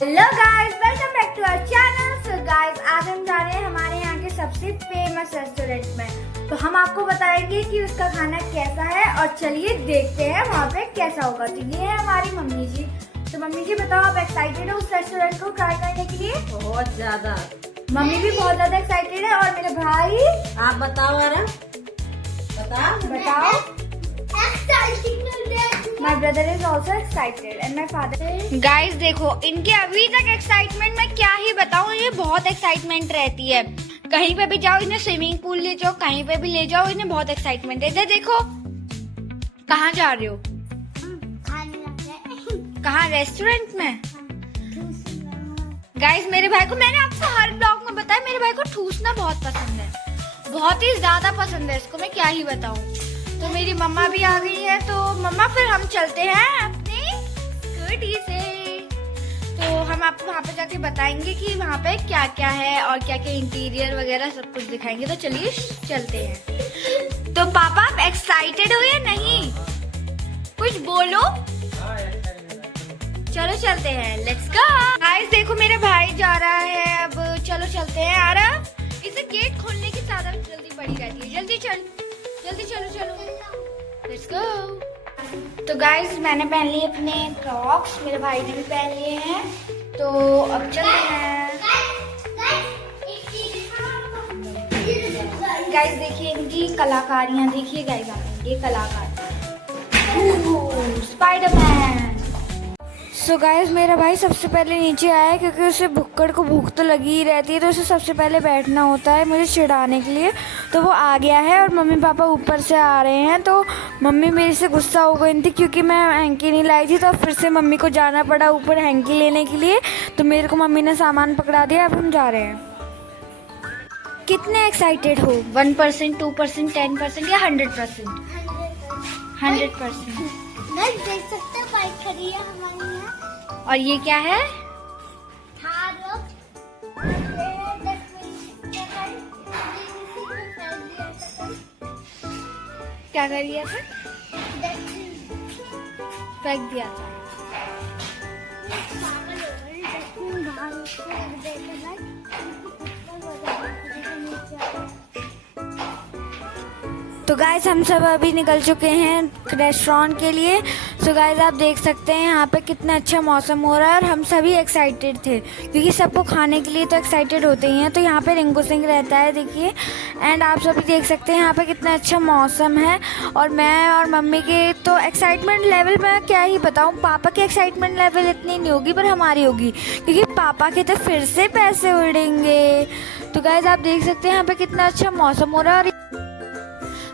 Hello guys, welcome back to our channel. So guys, आज हम जा रहे हैं हमारे यहाँ के सबसे फेमस रेस्टोरेंट में। तो हम आपको बताएंगे कि उसका खाना कैसा है और चलिए देखते हैं वहाँ पे कैसा होगा। तो ये है हमारी मम्मी जी। तो मम्मी जी बताओ, आप एक्साइटेड हो उस रेस्टोरेंट को ट्राई करने के लिए? बहुत ज्यादा। मम्मी भी बहुत ज्यादा एक्साइटेड है और मेरे भाई। आप बताओ आरा, बताओ। My brother is also excited and my father is... Guys देखो, इनके अभी तक एक्साइटमेंट मैं क्या ही बताऊँ, ये बहुत एक्साइटमेंट रहती है। कहीं पे भी जाओ इन्हें, स्विमिंग पूल ले जाओ, कहीं पे भी ले जाओ, इन्हें बहुत एक्साइटमेंट है। देखो कहाँ जा रहे हो? कहाँ? रेस्टोरेंट में। गाइस मेरे भाई को, मैंने आपको हर ब्लॉग में बताया, मेरे भाई को ठूसना बहुत पसंद है, बहुत ही ज्यादा पसंद है इसको, मैं क्या ही बताऊँ। तो मेरी मम्मा भी आ गई है। तो मम्मा फिर हम चलते हैं अपनी स्कूटी से। तो हम आपको वहाँ पे जाके बताएंगे कि वहाँ पे क्या क्या है और क्या क्या इंटीरियर वगैरह सब कुछ दिखाएंगे। तो चलिए चलते हैं। तो पापा, आप एक्साइटेड हो या नहीं? कुछ बोलो। चलो चलते हैं, लेट्स गो। गाइस देखो, मेरा भाई जा रहा है, अब चलो चलते हैं। आ रहा, इसे गेट खोलने की ज्यादा जल्दी पड़ी रहती है। जल्दी चल, जल्दी चलो, लेट्स गो। तो गाइस मैंने पहन लिए अपने क्रॉक्स, मेरे भाई ने भी पहन लिए हैं। तो अब चलते हैं। गाइस देखिए इनकी कलाकारियां, देखिए गाइस आप ये कलाकार स्पाइडरमैन। सो गाइस मेरा भाई सबसे पहले नीचे आया क्योंकि उसे भुक्कड़ को भूख तो लगी ही रहती है, तो उसे सबसे पहले बैठना होता है मुझे चिढ़ाने के लिए। तो वो आ गया है और मम्मी पापा ऊपर से आ रहे हैं। तो मम्मी मेरे से गुस्सा हो गई थी क्योंकि मैं हैंकी नहीं लाई थी, तो फिर से मम्मी को जाना पड़ा ऊपर हैंकी लेने के लिए। तो मेरे को मम्मी ने सामान पकड़ा दिया, अब हम जा रहे हैं। कितने एक्साइटेड हो? 1%, 2%, 10% या 100%? 100%। देख सकते हो बाइक खड़ी है हमारे यहाँ। और ये क्या है? क्या कर दिया था? फेंक दिया था। तो गाइस हम सब अभी निकल चुके हैं रेस्टोरेंट के लिए। सो गाइस आप देख सकते हैं यहाँ पे कितना अच्छा मौसम हो रहा है और हम सभी एक्साइटेड थे क्योंकि सबको खाने के लिए तो एक्साइटेड होते ही हैं। तो यहाँ पे रिंकू सिंह रहता है, देखिए। एंड आप सभी देख सकते हैं यहाँ पे कितना अच्छा मौसम है। और मैं और मम्मी के तो एक्साइटमेंट लेवल मैं क्या ही बताऊँ, पापा की एक्साइटमेंट लेवल इतनी नहीं होगी पर हमारी होगी क्योंकि पापा के तो फिर से पैसे उड़ेंगे। तो गाइस आप देख सकते हैं यहाँ पे कितना अच्छा मौसम हो रहा है और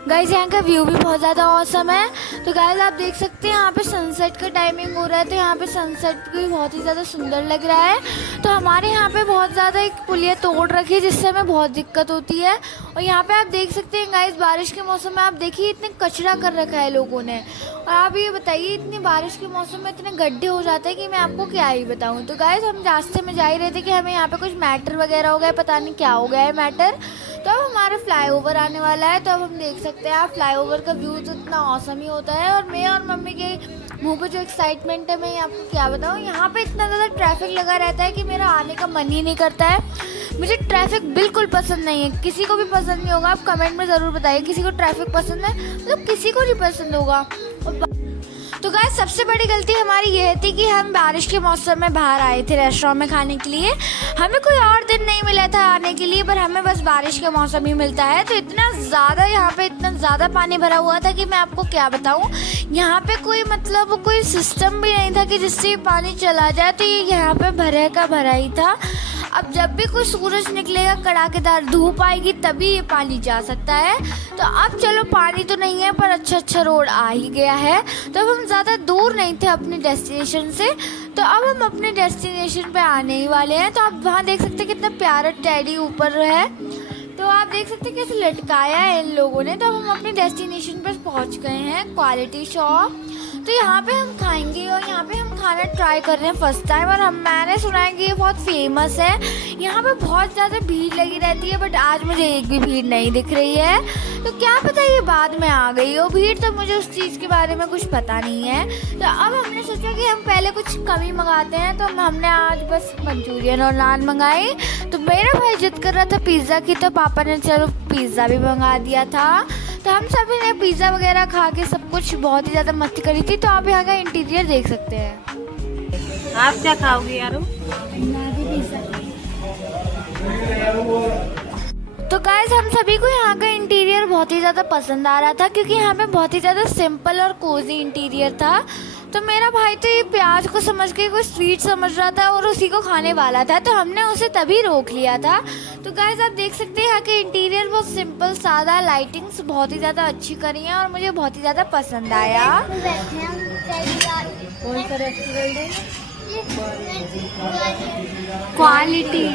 गाइस यहाँ का व्यू भी बहुत ज़्यादा औसम है। तो गाइस आप देख सकते हैं यहाँ पे सनसेट का टाइमिंग हो रहा है, तो यहाँ पे सनसेट भी बहुत ही ज़्यादा सुंदर लग रहा है। तो हमारे यहाँ पे बहुत ज़्यादा एक पुलिया तोड़ रखी है जिससे हमें बहुत दिक्कत होती है। और यहाँ पे आप देख सकते हैं गाइस, बारिश के मौसम में आप देखिए इतने कचरा कर रखा है लोगों ने। और आप ये बताइए, इतनी बारिश के मौसम में इतने गड्ढे हो जाते हैं कि मैं आपको क्या ही बताऊँ। तो गाइस हम रास्ते में जा ही रहे थे कि हमें यहाँ पे कुछ मैटर वगैरह हो गया, पता नहीं क्या हो गया है मैटर। तो अब हमारा फ्लाईओवर आने वाला है, तो अब हम देख सकते हैं आप फ्लाईओवर का व्यू तो इतना औसम ही होता है। और मैं और मम्मी के मुंह पे जो एक्साइटमेंट है, मैं आपको क्या बताऊँ। यहाँ पे इतना ज़्यादा ट्रैफिक लगा रहता है कि मेरा आने का मन ही नहीं करता है। मुझे ट्रैफिक बिल्कुल पसंद नहीं है, किसी को भी पसंद नहीं होगा। आप कमेंट में ज़रूर बताइए किसी को ट्रैफिक पसंद है, मतलब किसी को नहीं पसंद होगा। तो गाइस सबसे बड़ी गलती हमारी ये थी कि हम बारिश के मौसम में बाहर आए थे रेस्टोरेंट में खाने के लिए। हमें कोई और दिन नहीं मिला था आने के लिए, पर हमें बस बारिश के मौसम ही मिलता है। तो इतना ज़्यादा यहाँ पे इतना ज़्यादा पानी भरा हुआ था कि मैं आपको क्या बताऊँ। यहाँ पे कोई मतलब कोई सिस्टम भी नहीं था कि जिससे पानी चला जाए। तो ये यहाँ पे भरे का भरा ही था। अब जब भी कोई सूरज निकलेगा, कड़ाकेदार धूप आएगी, तभी ये पानी जा सकता है। तो अब चलो पानी तो नहीं है पर अच्छा रोड आ ही गया है। तो अब हम ज़्यादा दूर नहीं थे अपने डेस्टिनेशन से, तो अब हम अपने डेस्टिनेशन पे आने ही वाले हैं। तो आप वहाँ देख सकते हैं कितना प्यारा टेडी ऊपर है। तो आप देख सकते हैं कैसे लटकाया है इन लोगों ने। तो अब हम अपने डेस्टिनेशन पर पहुँच गए हैं, क्वालिटी शॉप। तो यहाँ पे हम खाएंगे और यहाँ पे हम खाना ट्राई कर रहे हैं फर्स्ट टाइम। और मैंने सुना है कि ये बहुत फेमस है। यहाँ पे बहुत ज़्यादा भीड़ लगी रहती है, बट आज मुझे एक भी भीड़ नहीं दिख रही है। तो क्या पता ये बाद में आ गई हो भीड़, तो मुझे उस चीज़ के बारे में कुछ पता नहीं है। तो अब हमने सोचा कि हम पहले कुछ कमी मंगाते हैं, तो हमने आज बस मंचूरियन और नान मंगाई। तो मेरा भाई जिद कर रहा था पिज़्ज़ा की, तो पापा ने चलो पिज़्ज़ा भी मंगा दिया था। तो हम सभी ने पिज़्ज़ा वगैरह खा के सब कुछ बहुत ही ज़्यादा मस्ती करी थी। तो आप यहाँ का इंटीरियर देख सकते हैं। आप क्या खाओगे यारो? तो गाइस हम सभी को यहाँ का इंटीरियर बहुत ही ज़्यादा पसंद आ रहा था, क्योंकि यहाँ पे बहुत ही ज़्यादा सिंपल और कोजी इंटीरियर था। तो मेरा भाई तो ये प्याज को समझ के कोई स्वीट समझ रहा था और उसी को खाने वाला था, तो हमने उसे तभी रोक लिया था। तो गाइस आप देख सकते हैं यहाँ के इंटीरियर बहुत सिंपल सादा, लाइटिंग्स बहुत ही ज़्यादा अच्छी करी हैं और मुझे बहुत ही ज़्यादा पसंद आया। कौन सा रेस्टोरेंट है? क्वालिटी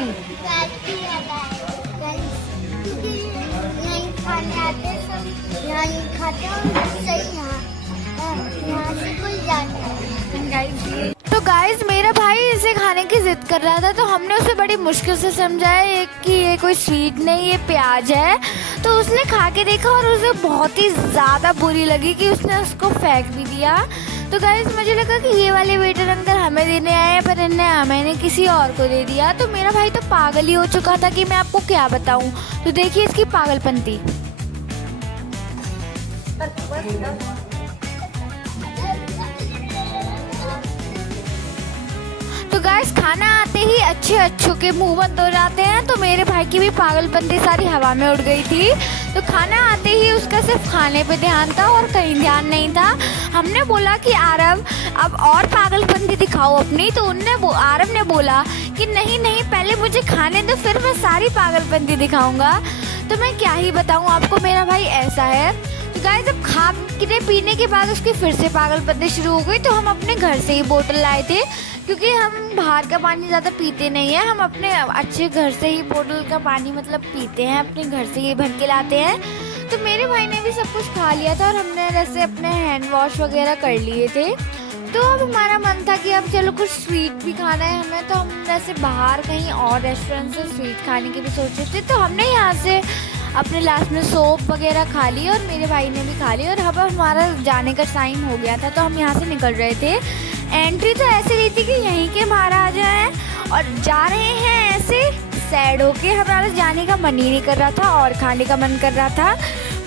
नहीं खाने आते सब यहाँ नहीं खाते और सही यहाँ से कोई जाता है। तो गाइस मेरा भाई इसे खाने की जिद कर रहा था, तो हमने उसे बड़ी मुश्किल से समझाया कि ये कोई स्वीट नहीं, ये प्याज है। तो उसने खा के देखा और उसे बहुत ही ज़्यादा बुरी लगी कि उसने उसको फेंक भी दिया। तो गाइस मुझे लगा कि ये वाले वेटर अंकल हमें देने आए हैं, पर इनने हमें किसी और को दे दिया। तो मेरा भाई तो पागल ही हो चुका था कि मैं आपको क्या बताऊं। तो देखिए इसकी पागलपंती। तो गाइस खाना आते ही अच्छों के मुंह बंद हो जाते हैं। तो मेरे भाई की भी पागलपंती सारी हवा में उड़ गई थी। तो खाना आते ही उसका सिर्फ खाने पे ध्यान था और कहीं ध्यान नहीं था। हमने बोला कि आरव अब और पागलपंती दिखाओ अपनी। तो आरव ने बोला कि नहीं पहले मुझे खाने दो, फिर मैं सारी पागलपंती दिखाऊंगा। तो मैं क्या ही बताऊं आपको, मेरा भाई ऐसा है। तो गाइस अब खाने पीने के बाद उसकी फिर से पागलपंती शुरू हो गई। तो हम अपने घर से ही बोतल लाए थे, क्योंकि हम बाहर का पानी ज़्यादा पीते नहीं हैं। हम अपने अच्छे घर से ही बोतल का पानी मतलब पीते हैं, अपने घर से ही भर के लाते हैं। तो मेरे भाई ने भी सब कुछ खा लिया था और हमने जैसे अपने हैंड वॉश वगैरह कर लिए थे। तो अब हमारा मन था कि अब चलो कुछ स्वीट भी खाना है हमें। तो हम जैसे बाहर कहीं और रेस्टोरेंट से स्वीट खाने की भी सोच रहे थे। तो हमने यहाँ से अपने लास्ट में सोप वगैरह खा ली और मेरे भाई ने भी खा ली। और अब हमारा जाने का टाइम हो गया था, तो हम यहाँ से निकल रहे थे। एंट्री तो ऐसे ली थी कि यहीं के महाराजा हैं और जा रहे हैं ऐसे सैड होके। हमारा जाने का मन ही नहीं कर रहा था और खाने का मन कर रहा था,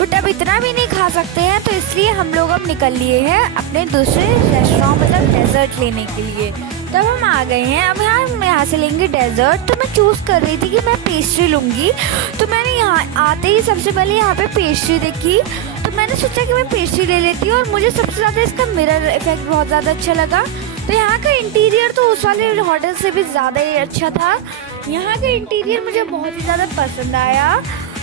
बट अब इतना भी नहीं खा सकते हैं। तो इसलिए हम लोग अब निकल लिए हैं अपने दूसरे रेस्टोरेंट मतलब डेजर्ट लेने के लिए। तब हम आ गए हैं। अब हम यहाँ से लेंगे डेजर्ट। तो मैं चूज़ कर रही थी कि मैं पेस्ट्री लूँगी। तो मैंने यहाँ आते ही सबसे पहले यहाँ पे पेस्ट्री देखी, तो मैंने सोचा कि मैं पेस्ट्री ले लेती हूँ। और मुझे सबसे ज़्यादा इसका मिरर इफेक्ट बहुत ज़्यादा अच्छा लगा। तो यहाँ का इंटीरियर तो उस वाले होटल से भी ज़्यादा ही अच्छा था। यहाँ का इंटीरियर मुझे बहुत ही ज़्यादा पसंद आया।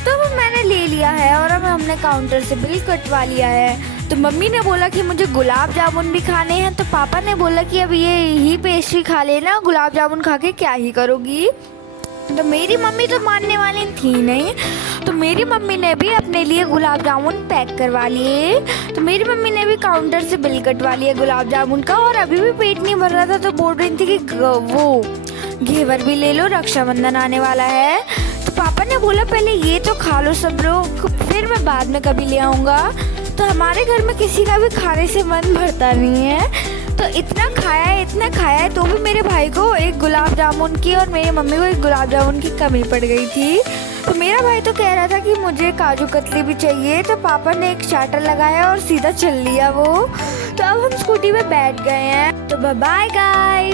तो अब मैंने ले लिया है और अब हमने काउंटर से बिल कटवा लिया है। तो मम्मी ने बोला कि मुझे गुलाब जामुन भी खाने हैं। तो पापा ने बोला कि अब ये ही पेस्ट्री खा लेना, गुलाब जामुन खा के क्या ही करोगी। तो मेरी मम्मी तो मानने वाली थी नहीं, तो मेरी मम्मी ने भी अपने लिए गुलाब जामुन पैक करवा लिए। तो मेरी मम्मी ने भी काउंटर से बिल कटवा लिया गुलाब जामुन का। और अभी भी पेट नहीं भर रहा था, तो बोल रही थी कि वो घेवर भी ले लो, रक्षाबंधन आने वाला है। तो पापा ने बोला पहले ये तो खा लो सब लोग, फिर मैं बाद में कभी ले आऊँगा। तो हमारे घर में किसी का भी खाने से मन भरता नहीं है। तो इतना खाया है तो भी मेरे भाई को एक गुलाब जामुन की और मेरी मम्मी को एक गुलाब जामुन की कमी पड़ गई थी। तो मेरा भाई तो कह रहा था कि मुझे काजू कतली भी चाहिए। तो पापा ने एक चार्टर लगाया और सीधा चल लिया वो। तो अब हम स्कूटी पे बैठ गए हैं। तो बाय बाय गाइस।